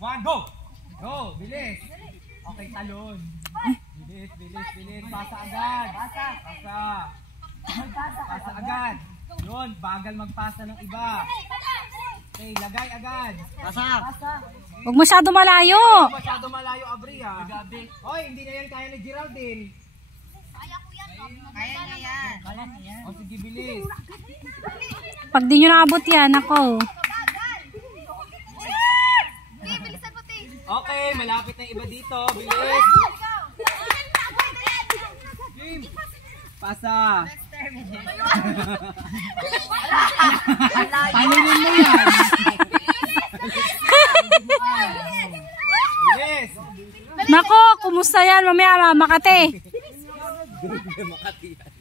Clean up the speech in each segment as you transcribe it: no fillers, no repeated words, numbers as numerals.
1, go! Go, bilis. Okay, talon. Bilis, bilis, bilis. Pasa agad. Pasa agad. Yun, bagal magpasa ng iba. Okay, lagay agad. Pasa. Huwag masyado malayo. Huwag masyado malayo, Abri, ha? Hoy, hindi na yan kaya ni Geraldine. Kaya niya yan. O, sige, bilis. Pag di nyo naabot yan, ako. Okay, malapit na iba dito. Bilis. Pasa. Palunin mo yan. Bilis. Nako, kumusta yan? Mamaya, Makati. Makati yan.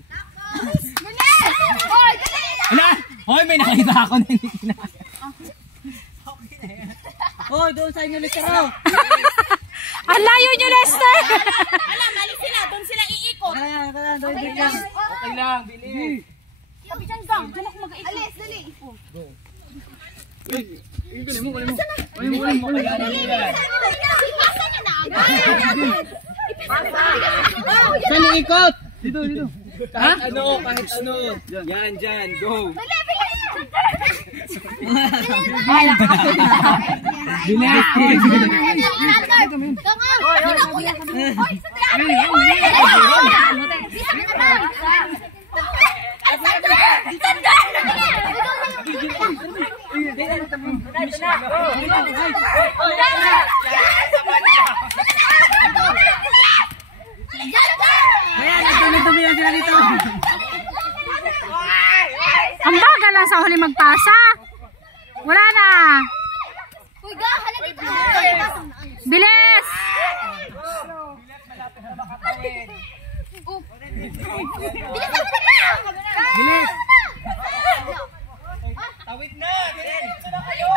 Hoy, may nakita ako na hindi kinaya. Hoy, doon sa inyo, Lester. Ang layo nyo, Lester. Alam, mali sila. Doon sila iikot. Okay lang, bilis. Sabi dyan gang. Dyan ako mag-iikot. Alis, dali. Saan iikot? Dito. Kahit ano. Yan, dyan. Go. Ang bagal lang sa huli magpasa. Wala na. Bilis. Bilis. Tawid na. Diretso na kayo.